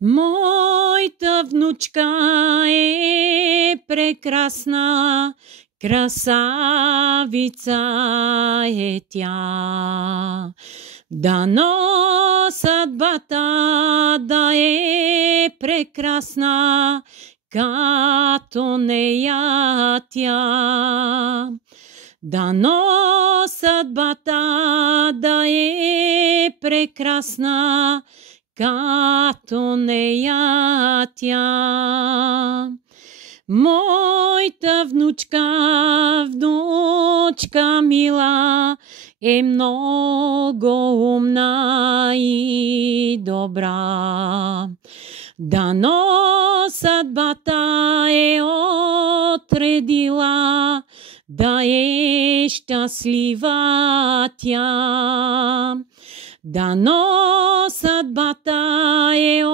Моята внучка е прекрасна, красавица е тя. Дано съдбата да е прекрасна, като нея тя. Дано съдбата да е прекрасна, като нея тя. Моята внучка мила, е много умна и добра. Дано съдбата е отредила да е щастлива тя. Дано съдбата е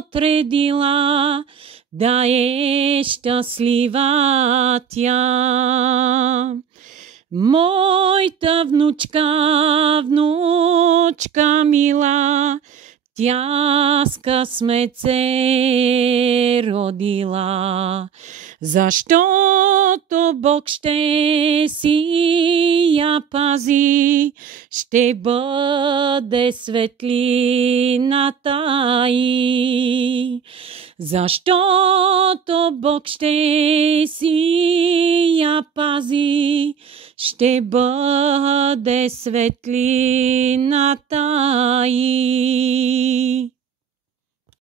отредила да е щастлива тя. Моята внучка мила, тя с късмет се родила, защото Бог ще си я пази, ще бъде светлината й. Защото Бог ще си я пази, ще бъде светлината й.